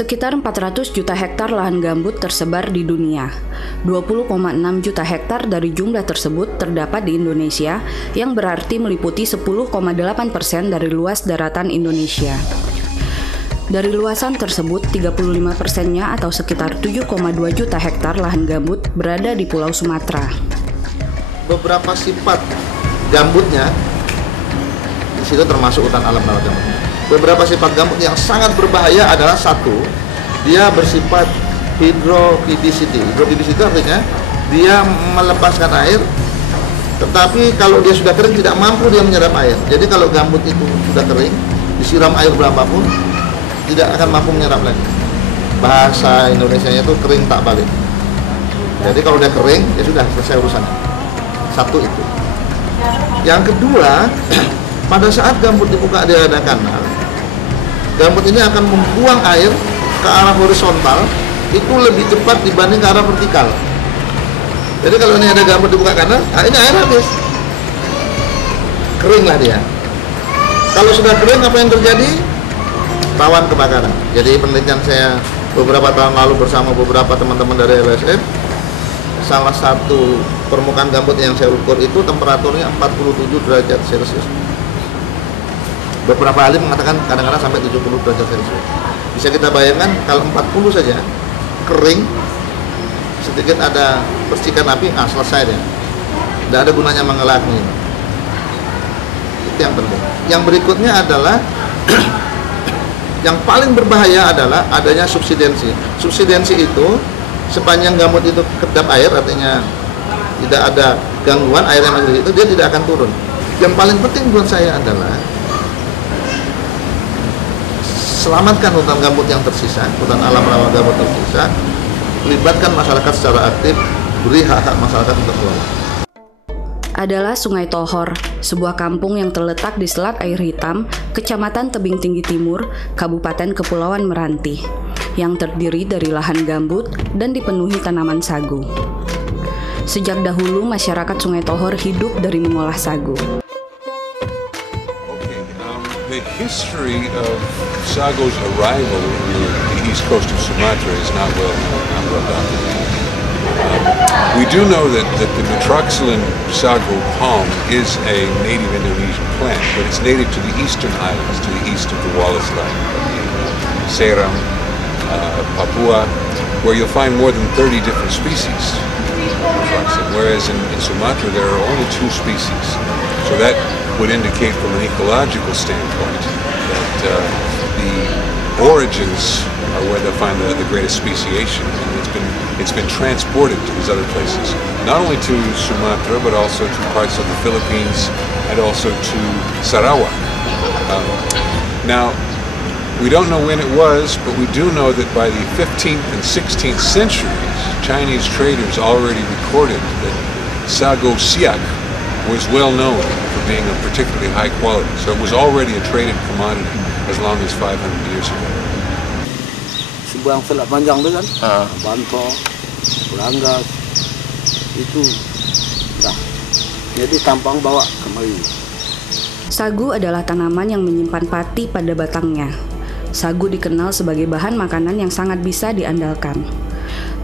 Sekitar 400 juta hektar lahan gambut tersebar di dunia. 20,6 juta hektar dari jumlah tersebut terdapat di Indonesia, yang berarti meliputi 10,8% dari luas daratan Indonesia. Dari luasan tersebut, 35%-nya atau sekitar 7,2 juta hektar lahan gambut berada di Pulau Sumatera. Beberapa sifat gambutnya, di situ termasuk hutan alam rawa gambut. Beberapa sifat gambut yang sangat berbahaya adalah satu, dia bersifat hydrophobicity. Hydrophobicity itu artinya dia melepaskan air, tetapi kalau dia sudah kering tidak mampu dia menyerap air. Jadi kalau gambut itu sudah kering, disiram air berapapun, tidak akan mampu menyerap lagi. Bahasa Indonesianya itu kering tak balik. Jadi kalau udah kering, ya sudah selesai urusannya. Satu itu. Yang kedua, pada saat gambut dibuka di ada kanal, gambut ini akan membuang air ke arah horizontal itu lebih cepat dibanding ke arah vertikal. Jadi kalau ini ada gambut dibuka kanal, ini air habis, keringlah dia. Kalau sudah kering, apa yang terjadi? Rawan kebakaran. Jadi penelitian saya beberapa tahun lalu bersama beberapa teman-teman dari LSM, salah satu permukaan gambut yang saya ukur itu temperaturnya 47 derajat Celcius. Beberapa ahli mengatakan kadang-kadang sampai 70 derajat Celcius. Bisa kita bayangkan kalau 40 saja kering, sedikit ada percikan api, selesai deh. Tidak ada gunanya mengelaknya. Itu yang penting. Yang berikutnya adalah yang paling berbahaya adalah adanya subsidensi. Subsidensi itu sepanjang gambut itu kedap air, artinya tidak ada gangguan, airnya masih itu, dia tidak akan turun. Yang paling penting buat saya adalah selamatkan hutan gambut yang tersisa, hutan alam rawa gambut tersisa, libatkan masyarakat secara aktif, beri hak-hak masyarakat untuk kelola. Adalah Sungai Tohor, sebuah kampung yang terletak di Selat Air Hitam, Kecamatan Tebing Tinggi Timur, Kabupaten Kepulauan Meranti, yang terdiri dari lahan gambut dan dipenuhi tanaman sagu. Sejak dahulu, masyarakat Sungai Tohor hidup dari mengolah sagu. The history of sago's arrival in the east coast of Sumatra is not well documented. We do know that the metroxylon sago palm is a native Indonesian plant, but it's native to the eastern islands, to the east of the Wallace Line, Seram, Papua, where you'll find more than 30 different species of metroxylon, whereas in Sumatra there are only 2 species. So that would indicate from an ecological standpoint that the origins are where they find the greatest speciation, and it's been transported to these other places, not only to Sumatra but also to parts of the Philippines and also to Sarawak. Now, we don't know when it was, but we do know that by the 15th and 16th centuries, Chinese traders already recorded that sago siak was well known for being of particularly high quality. So it was already a traded commodity as long as 500 years ago. Sebuah selat panjang itu kan, Banto, Pulanggas, itu dah. Jadi tampang bawa kemari. Sagu adalah tanaman yang menyimpan pati pada batangnya. Sagu dikenal sebagai bahan makanan yang sangat bisa diandalkan.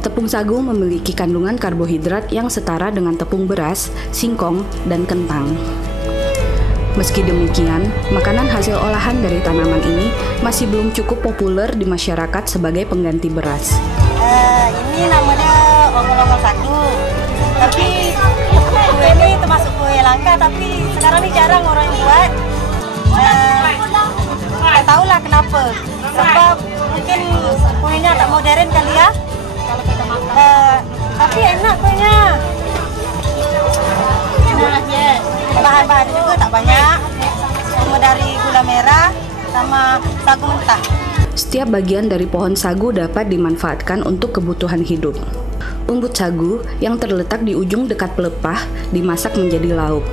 Tepung sagu memiliki kandungan karbohidrat yang setara dengan tepung beras, singkong, dan kentang. Meski demikian, makanan hasil olahan dari tanaman ini masih belum cukup populer di masyarakat sebagai pengganti beras. Ini namanya ongol-ongol sagu. Tapi kue ini termasuk kue langka, tapi sekarang ini jarang orang yang buat. Nggak tahu lah kenapa. Sebab mungkin kuenya tak modern kali ya. Tapi enak kuenya. Bahan-bahan juga tak banyak. Cuma dari gula merah sama sagu mentah. Setiap bagian dari pohon sagu dapat dimanfaatkan untuk kebutuhan hidup. Umbut sagu yang terletak di ujung dekat pelepah dimasak menjadi lauk.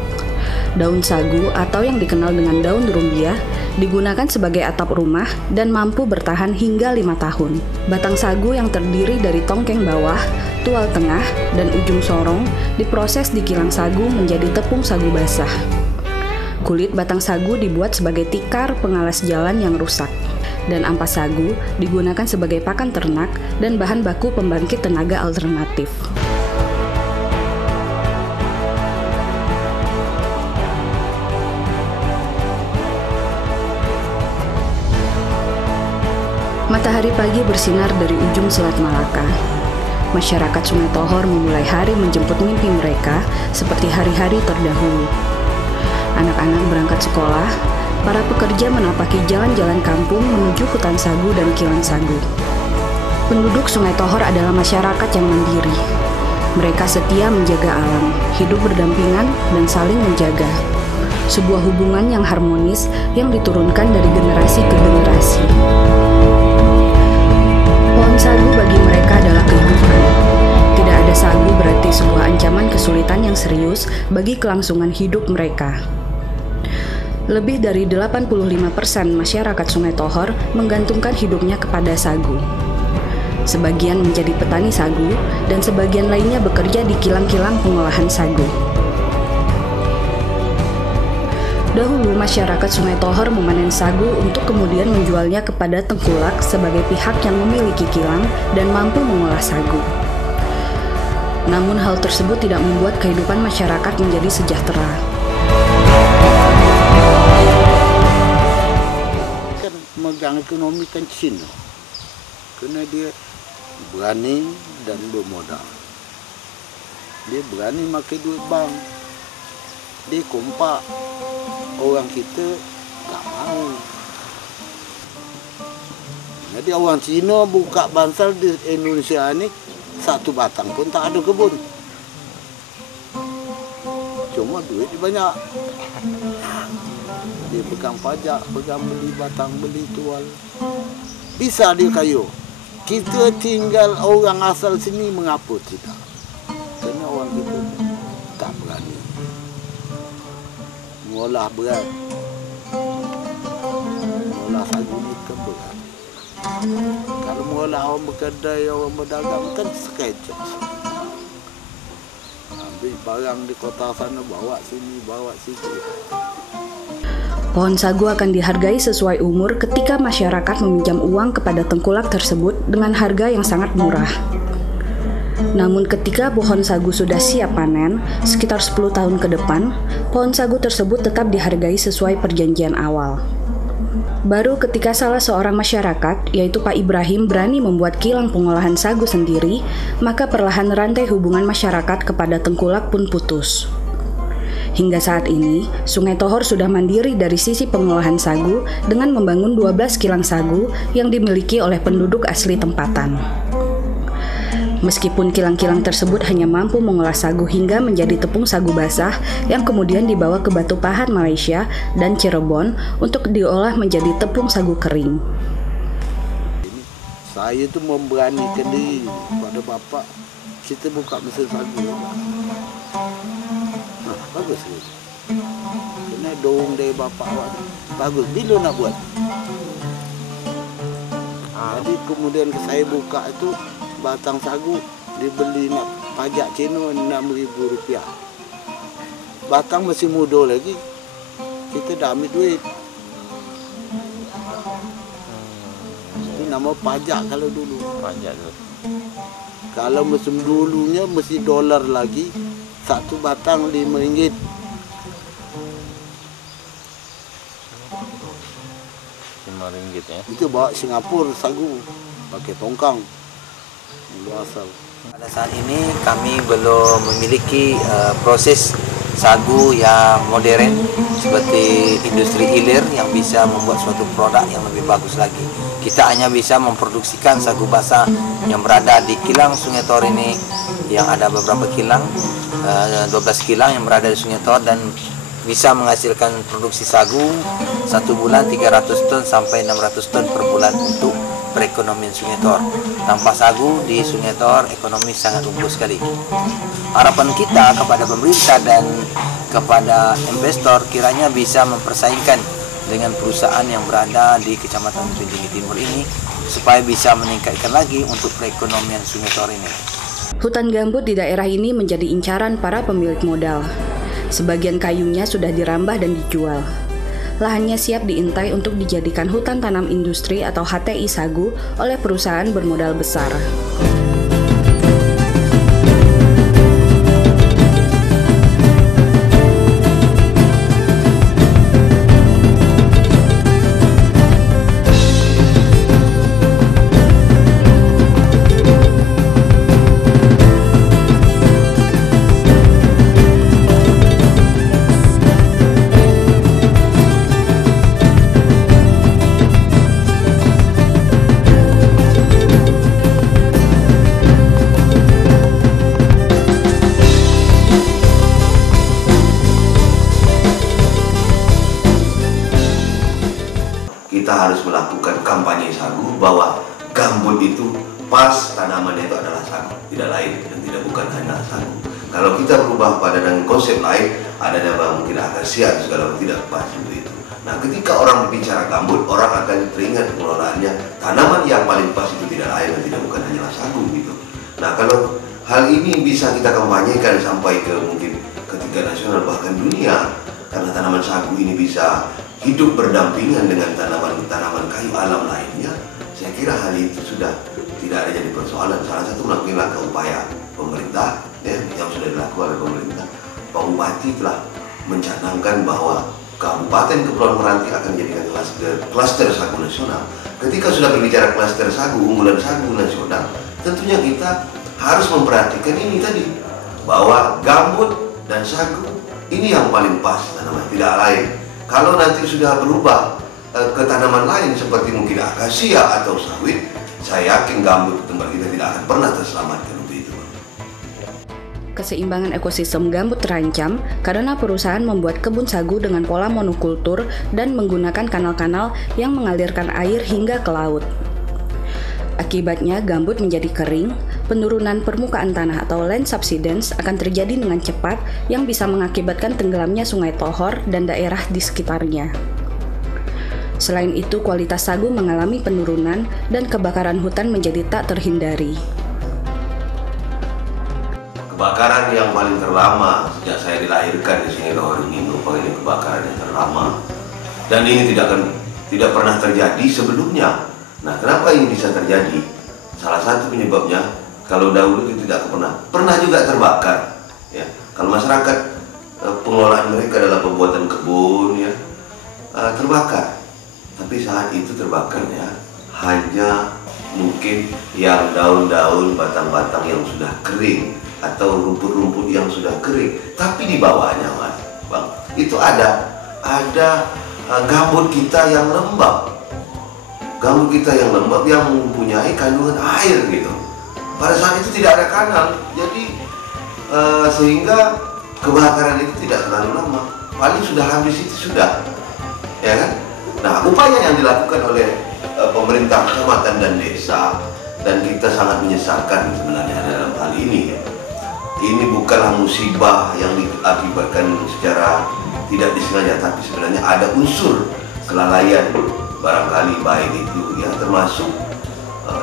Daun sagu atau yang dikenal dengan daun rumbia digunakan sebagai atap rumah dan mampu bertahan hingga 5 tahun. Batang sagu yang terdiri dari tongkeng bawah, tual tengah, dan ujung sorong diproses di kilang sagu menjadi tepung sagu basah. Kulit batang sagu dibuat sebagai tikar pengalas jalan yang rusak. dan ampas sagu digunakan sebagai pakan ternak dan bahan baku pembangkit tenaga alternatif. Matahari pagi bersinar dari ujung Selat Malaka. Masyarakat Sungai Tohor memulai hari menjemput mimpi mereka seperti hari-hari terdahulu. Anak-anak berangkat sekolah, para pekerja menapaki jalan-jalan kampung menuju hutan sagu dan kilang sagu. Penduduk Sungai Tohor adalah masyarakat yang mandiri. Mereka setia menjaga alam, hidup berdampingan, dan saling menjaga. Sebuah hubungan yang harmonis yang diturunkan dari generasi ke generasi. Pohon sagu bagi mereka adalah kehidupan. Tidak ada sagu berarti sebuah ancaman kesulitan yang serius bagi kelangsungan hidup mereka. Lebih dari 85% masyarakat Sungai Tohor menggantungkan hidupnya kepada sagu. Sebagian menjadi petani sagu dan sebagian lainnya bekerja di kilang-kilang pengolahan sagu. Dahulu masyarakat Sungai Tohor memanen sagu untuk kemudian menjualnya kepada tengkulak sebagai pihak yang memiliki kilang dan mampu mengolah sagu. Namun hal tersebut tidak membuat kehidupan masyarakat menjadi sejahtera. Kan megang ekonomi kan Cina, karena dia berani dan bermodal. Dia berani pakai duit bank, dia kompak. Orang kita tak mau. Jadi orang Cina buka bansal di Indonesia ini satu batang pun tak ada kebun. Cuma duit banyak. Dia pegang pajak, pegang beli batang, beli tual. Bisa dia kayu. Kita tinggal orang asal sini mengapa tidak? Karena orang kita tak berani. Mengolah berat, mengolah sagu ni kan berat. Kalau mengolah orang berkedai, orang berdagang kan sekejap. Ambil barang di kota sana, bawa sini, bawa situ. Pohon sagu akan dihargai sesuai umur ketika masyarakat meminjam uang kepada tengkulak tersebut dengan harga yang sangat murah. Namun ketika pohon sagu sudah siap panen, sekitar 10 tahun ke depan, pohon sagu tersebut tetap dihargai sesuai perjanjian awal. Baru ketika salah seorang masyarakat, yaitu Pak Ibrahim, berani membuat kilang pengolahan sagu sendiri, maka perlahan rantai hubungan masyarakat kepada tengkulak pun putus. Hingga saat ini, Sungai Tohor sudah mandiri dari sisi pengolahan sagu dengan membangun 12 kilang sagu yang dimiliki oleh penduduk asli tempatan. Meskipun kilang-kilang tersebut hanya mampu mengolah sagu hingga menjadi tepung sagu basah yang kemudian dibawa ke Batu Pahat, Malaysia dan Cirebon untuk diolah menjadi tepung sagu kering. Saya tu memberanikan diri pada bapa, kita buka mesin sagu. Nah, bagus ke? Kena dorong dari bapa awak. Bagus, bila nak buat? Jadi kemudian saya buka itu batang sagu dibeli nak pajak Cina RM6,000. Batang masih muda lagi, kita dah ambil duit. Itu nama pajak kalau dulu. Pajak tu. Kalau musim dulunya mesti dolar lagi, satu batang RM5. RM5 ya. Itu bawa Singapura sagu pakai tongkang. Asal. Pada saat ini kami belum memiliki proses sagu yang modern seperti industri hilir yang bisa membuat suatu produk yang lebih bagus lagi. Kita hanya bisa memproduksikan sagu basah yang berada di kilang Sungai Tohor ini, yang ada beberapa kilang, 12 kilang yang berada di Sungai Tohor dan bisa menghasilkan produksi sagu 1 bulan 300 ton sampai 600 ton per bulan untuk perekonomian Sungai Tohor. Tanpa sagu di Sungai Tohor ekonomi sangat lumpuh sekali. Harapan kita kepada pemerintah dan kepada investor kiranya bisa mempersaingkan dengan perusahaan yang berada di Kecamatan Rinjani Timur ini supaya bisa meningkatkan lagi untuk perekonomian Sungai Tohor ini. Hutan gambut di daerah ini menjadi incaran para pemilik modal. Sebagian kayunya sudah dirambah dan dijual. lahannya siap diintai untuk dijadikan hutan tanam industri atau HTI sagu oleh perusahaan bermodal besar. Kita harus melakukan kampanye sagu bahwa gambut itu pas tanamannya itu adalah sagu, tidak lain dan tidak bukan hanya sagu. Kalau kita berubah pada dengan konsep lain, adanya mungkin akasia atau segala tidak pas itu. Nah, ketika orang berbicara gambut, orang akan teringat pengelolaannya tanaman yang paling pas itu tidak lain dan tidak bukan hanyalah sagu gitu. Nah, kalau hal ini bisa kita kampanyekan sampai ke mungkin ke tingkat nasional bahkan dunia, karena tanaman sagu ini bisa hidup berdampingan dengan tanaman-tanaman kayu alam lainnya, saya kira hal itu sudah tidak ada jadi persoalan. Salah satu melakukan langkah upaya pemerintah yang sudah dilakukan oleh pemerintah. Pak Bupati telah mencanangkan bahwa Kabupaten Kepulauan Meranti akan menjadikan klaster sagu nasional. Ketika sudah berbicara klaster sagu, unggulan sagu nasional, tentunya kita harus memperhatikan ini tadi, bahwa gambut dan sagu ini yang paling pas tanaman, tidak lain. Kalau nanti sudah berubah ke tanaman lain seperti mungkin akasia atau sawit, saya yakin gambut di tempat kita tidak akan pernah terselamatkan untuk itu. Keseimbangan ekosistem gambut terancam karena perusahaan membuat kebun sagu dengan pola monokultur dan menggunakan kanal-kanal yang mengalirkan air hingga ke laut. Akibatnya gambut menjadi kering, penurunan permukaan tanah atau land subsidence akan terjadi dengan cepat yang bisa mengakibatkan tenggelamnya sungai Tohor dan daerah di sekitarnya. Selain itu, kualitas sagu mengalami penurunan dan kebakaran hutan menjadi tak terhindari. Kebakaran yang paling terlama sejak saya dilahirkan di Sungai Tohor ini merupakan kebakaran yang terlama, dan ini tidak pernah terjadi sebelumnya. Nah, kenapa ini bisa terjadi? Salah satu penyebabnya, kalau dahulu itu tidak pernah juga terbakar. Ya, kalau masyarakat pengelolaan mereka adalah pembuatan kebun, ya, terbakar. Tapi saat itu terbakarnya hanya mungkin yang daun-daun, batang-batang yang sudah kering atau rumput-rumput yang sudah kering. Tapi di bawahnya, Mas, Bang, itu ada gambut kita yang lembab. Gambut kita yang lembab yang mempunyai kandungan air gitu. Pada saat itu tidak ada kanal, jadi sehingga kebakaran itu tidak terlalu lama. Paling sudah habis itu sudah, ya kan? Nah, upaya yang dilakukan oleh pemerintah kecamatan dan desa, dan kita sangat menyesalkan sebenarnya dalam hal ini. Ya. Ini bukanlah musibah yang diakibatkan secara tidak disengaja, tapi sebenarnya ada unsur kelalaian. Barangkali baik itu ya termasuk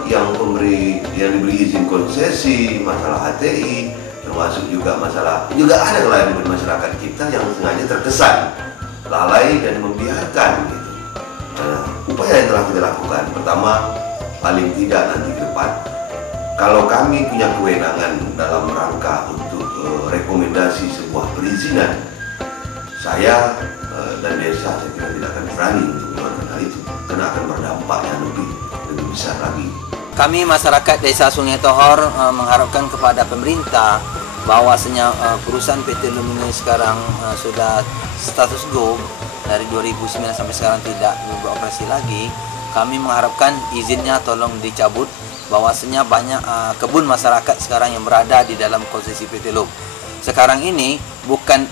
yang diberi izin konsesi, masalah HTI, termasuk juga ada kelalaian dari masyarakat kita yang sengaja terkesan lalai dan membiarkan gitu. Nah, upaya yang telah kita lakukan, pertama, paling tidak nanti ke depan, kalau kami punya kewenangan dalam rangka untuk rekomendasi sebuah perizinan, saya dan desa saya kira tidak akan berani untuk melakukan hal itu karena akan berdampak yang lebih besar lagi. Kami masyarakat Desa Sungai Tohor mengharapkan kepada pemerintah bahwasanya perusahaan PT Lum ini sekarang sudah status go dari 2009 sampai sekarang tidak beroperasi lagi. Kami mengharapkan izinnya tolong dicabut, bahwasanya banyak kebun masyarakat sekarang yang berada di dalam konsesi PT Lum. Sekarang ini bukan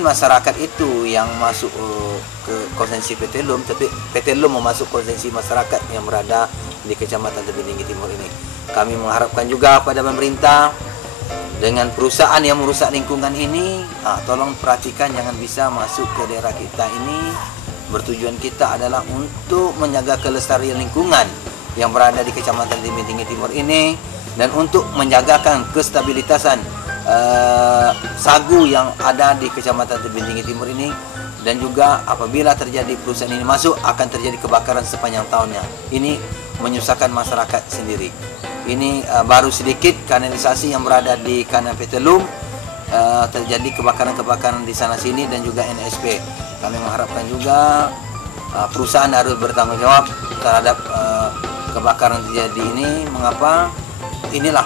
masyarakat itu yang masuk ke konsesi PT Lum, tapi PT Lum memasuk konsesi masyarakat yang berada di Kecamatan Tebing Tinggi Timur ini. Kami mengharapkan juga pada pemerintah dengan perusahaan yang merusak lingkungan ini, tolong perhatikan jangan bisa masuk ke daerah kita ini. Bertujuan kita adalah untuk menjaga kelestarian lingkungan yang berada di Kecamatan Tebing Tinggi Timur ini, dan untuk menjagakan kestabilitasan sagu yang ada di Kecamatan Tebing Tinggi Timur ini dan juga apabila terjadi perusahaan ini masuk akan terjadi kebakaran sepanjang tahunnya. Ini menyusahkan masyarakat sendiri. Ini baru sedikit kanalisasi yang berada di kanan PT Lum, terjadi kebakaran-kebakaran di sana sini dan juga NSP. Kami mengharapkan juga perusahaan harus bertanggung jawab terhadap kebakaran terjadi ini. Mengapa? Inilah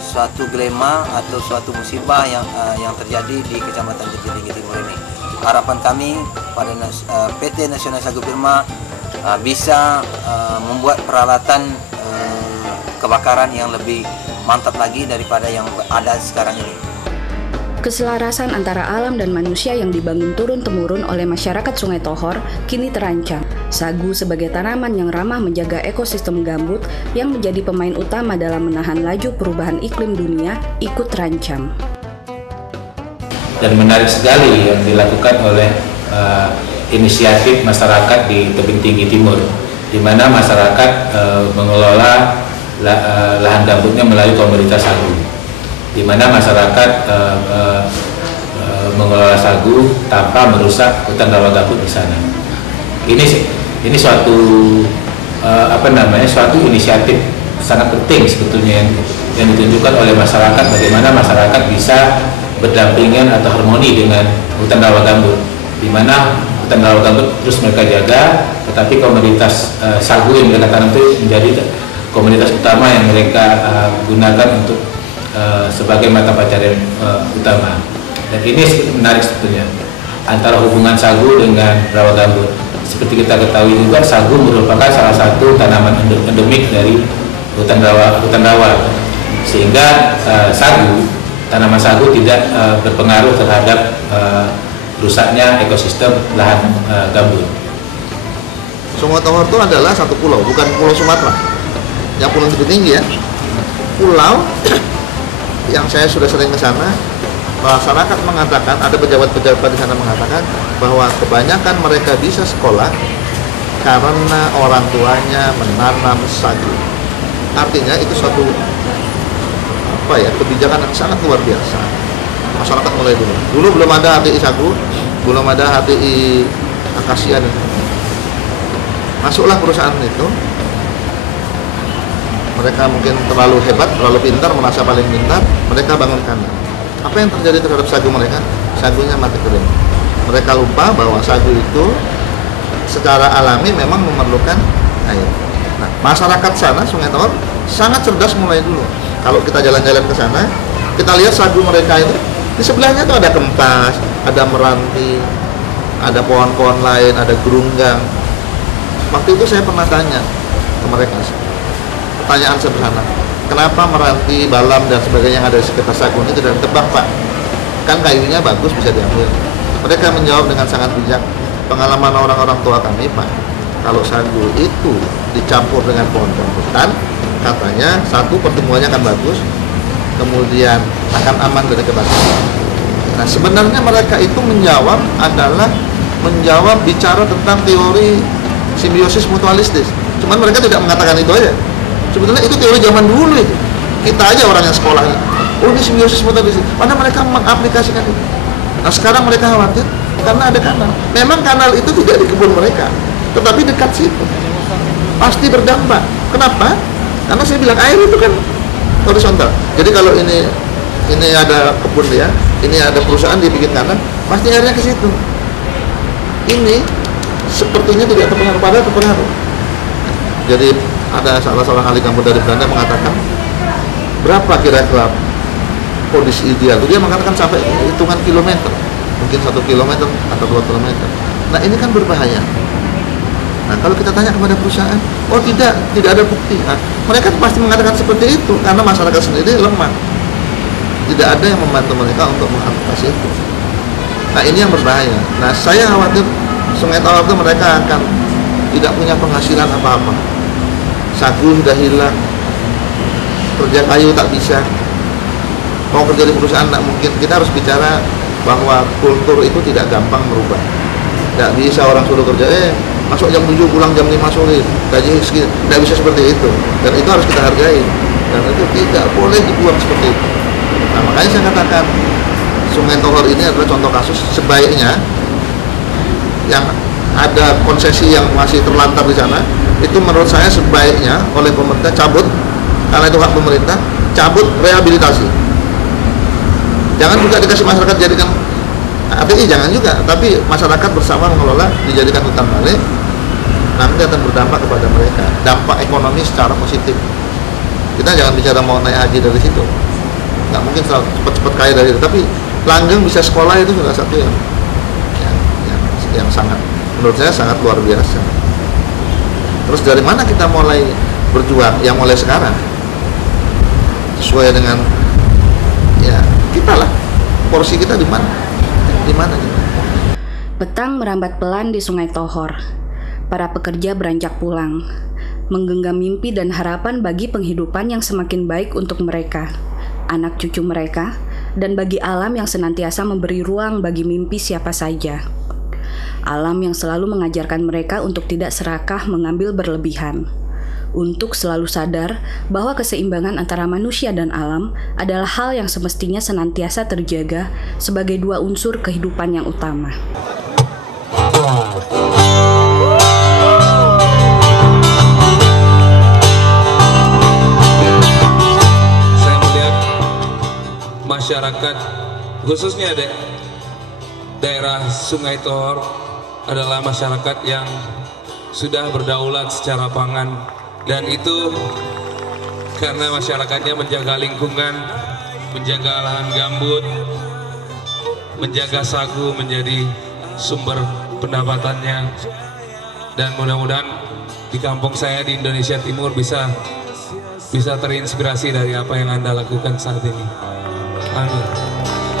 suatu dilema atau suatu musibah yang terjadi di Kecamatan Jati Tinggi Timur ini. Harapan kami pada PT Nasional Sagu Firma bisa membuat peralatan kebakaran yang lebih mantap lagi daripada yang ada sekarang ini. Keselarasan antara alam dan manusia yang dibangun turun-temurun oleh masyarakat Sungai Tohor kini terancam. Sagu sebagai tanaman yang ramah menjaga ekosistem gambut yang menjadi pemain utama dalam menahan laju perubahan iklim dunia ikut terancam. Dan menarik sekali yang dilakukan oleh inisiatif masyarakat di Tebing Tinggi Timur, di mana masyarakat mengelola lahan gambutnya melalui komunitas sagu, di mana masyarakat mengelola sagu tanpa merusak hutan rawa gambut di sana. Ini suatu suatu inisiatif sangat penting sebetulnya yang ditunjukkan oleh masyarakat, bagaimana masyarakat bisa berdampingan atau harmoni dengan hutan rawa gambut, di mana hutan rawa gambut terus mereka jaga, tetapi komunitas sagu yang mereka tanam itu menjadi komunitas utama yang mereka gunakan untuk sebagai mata pencarian utama. Dan ini menarik sebetulnya antara hubungan sagu dengan rawa gambut. Seperti kita ketahui juga, sagu merupakan salah satu tanaman endemik dari hutan rawa, sehingga tanaman sagu tidak berpengaruh terhadap rusaknya ekosistem lahan gambut. Sungai Tohor itu adalah satu pulau, bukan pulau Sumatera yang pulau Tebing Tinggi ya. Pulau yang saya sudah sering ke sana, masyarakat mengatakan, ada pejabat-pejabat di sana mengatakan bahwa kebanyakan mereka bisa sekolah karena orang tuanya menanam sagu. Artinya itu suatu kebijakan yang sangat luar biasa. Masyarakat mulai dulu belum ada HTI sagu, belum ada HTI akasia. Masuklah perusahaan itu, mereka mungkin terlalu hebat, terlalu pintar, merasa paling pintar, mereka bangun kandang. Apa yang terjadi terhadap sagu mereka? Sagunya mati kering. Mereka lupa bahwa sagu itu secara alami memang memerlukan air. Nah, masyarakat sana, Sungai Tohor, sangat cerdas mulai dulu. Kalau kita jalan-jalan ke sana, kita lihat sagu mereka itu, di sebelahnya tuh ada kempas, ada meranti, ada pohon-pohon lain, ada gerunggang. Waktu itu saya pernah tanya ke mereka, pertanyaan sederhana, kenapa meranti, balam, dan sebagainya yang ada di sekitar sagu ini tidak ditebang, Pak? Kan kayunya bagus, bisa diambil. Mereka menjawab dengan sangat bijak, pengalaman orang-orang tua kami, Pak, kalau sagu itu dicampur dengan pohon rambutan, katanya satu, pertumbuhannya akan bagus, kemudian akan aman dari kebakaran. Nah, sebenarnya mereka itu menjawab bicara tentang teori simbiosis mutualistis. Cuman mereka tidak mengatakan itu aja. Sebetulnya itu teori zaman dulu itu. Kita aja orang yang sekolah. Oh, ini simbiosis mutualistis. Mana mereka mengaplikasikan itu. Nah, sekarang mereka khawatir karena ada kanal. Memang kanal itu tidak di kebun mereka, tetapi dekat situ. Pasti berdampak. Kenapa? Karena saya bilang air itu kan horizontal. Jadi kalau ini ada kebun dia, ini ada perusahaan di pinggir kanan, pasti airnya ke situ. Ini sepertinya tidak terpengaruh, padahal terpengaruh. Jadi ada salah seorang ahli gambut dari Belanda mengatakan berapa kira-kira kondisi ideal. Dia mengatakan sampai hitungan kilometer, mungkin 1 kilometer atau 2 kilometer. Nah, ini kan berbahaya. Nah, kalau kita tanya kepada perusahaan, oh tidak ada bukti. Nah, mereka pasti mengatakan seperti itu karena masyarakat sendiri lemah. Tidak ada yang membantu mereka untuk mengatasi itu. Nah, ini yang berbahaya. Nah, saya khawatir Sungai Tohor itu mereka akan tidak punya penghasilan apa-apa. Sagu sudah hilang, kerja kayu tak bisa. Mau kerja di perusahaan tak mungkin. Kita harus bicara bahwa kultur itu tidak gampang merubah. Tidak bisa orang suruh kerja, masuk jam 7 pulang jam 5 sore, gaji segitu. Tidak bisa seperti itu. Dan itu harus kita hargai. Dan itu tidak boleh dibuang seperti itu. Nah, makanya saya katakan Sungai Tohor ini adalah contoh kasus. Sebaiknya yang ada konsesi yang masih terlantar di sana, itu menurut saya sebaiknya oleh pemerintah cabut, karena itu hak pemerintah, cabut rehabilitasi. Jangan juga dikasih masyarakat jadikan ATI, jangan juga, tapi masyarakat bersama mengelola dijadikan hutan balik, nanti akan berdampak kepada mereka, dampak ekonomi secara positif. Kita jangan bicara mau naik haji dari situ, nggak mungkin cepat-cepat kaya dari itu, tapi langgeng bisa sekolah itu salah satu yang sangat, menurut saya sangat luar biasa. Terus dari mana kita mulai berjuang? Yang mulai sekarang, sesuai dengan ya kita lah, porsi kita di mana? Di mana? Petang merambat pelan di Sungai Tohor. Para pekerja beranjak pulang, menggenggam mimpi dan harapan bagi penghidupan yang semakin baik untuk mereka, anak cucu mereka, dan bagi alam yang senantiasa memberi ruang bagi mimpi siapa saja. Alam yang selalu mengajarkan mereka untuk tidak serakah mengambil berlebihan, untuk selalu sadar bahwa keseimbangan antara manusia dan alam adalah hal yang semestinya senantiasa terjaga sebagai dua unsur kehidupan yang utama. Saya melihat masyarakat, khususnya daerah Sungai Tohor, adalah masyarakat yang sudah berdaulat secara pangan, dan itu karena masyarakatnya menjaga lingkungan, menjaga lahan gambut, menjaga sagu menjadi sumber pendapatannya, dan mudah-mudahan di kampung saya di Indonesia Timur bisa terinspirasi dari apa yang Anda lakukan saat ini. Amin.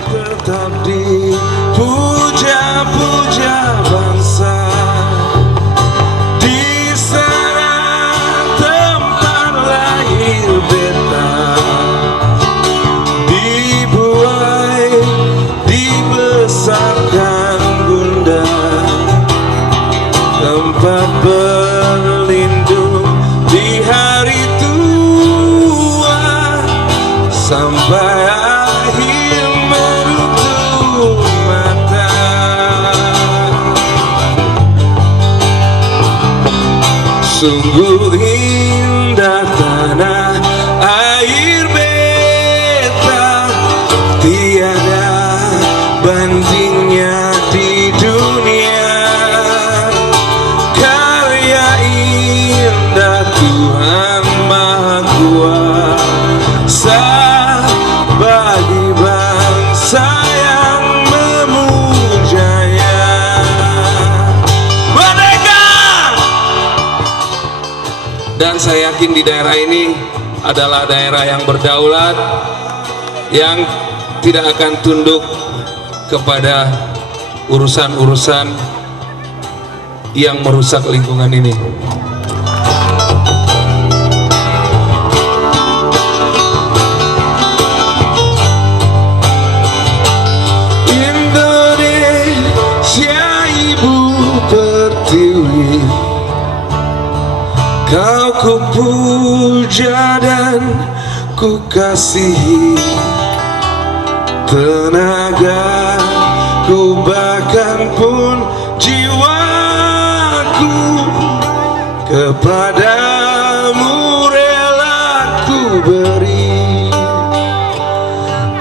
Tetap dipuja-puja bangsa di sana tempat lahir beta, dibuai dibesarkan bunda, tempat berlindung di hari tua sampai akhir menutup mata. Sungguh indah tanah air beta, tiada bandingnya di dunia. Karya indah Tuhan Maha Kuasa bagi bangsa yang memujanya. Merdeka! Dan saya yakin di daerah ini adalah daerah yang berdaulat, yang tidak akan tunduk kepada urusan-urusan yang merusak lingkungan ini. Indonesia ibu pertiwi, kau ku puja dan ku kasihi, tenaga ku bahkan pun jiwaku kepadamu rela ku beri,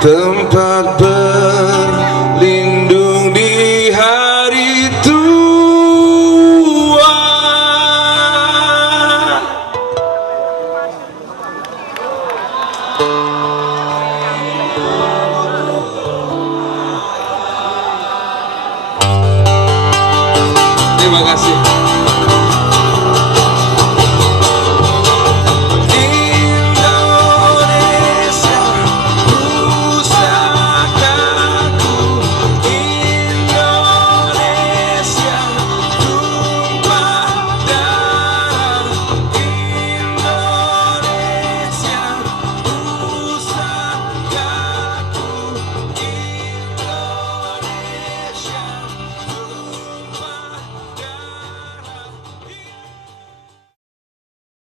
tempat berlindung di hari tua. Terima kasih.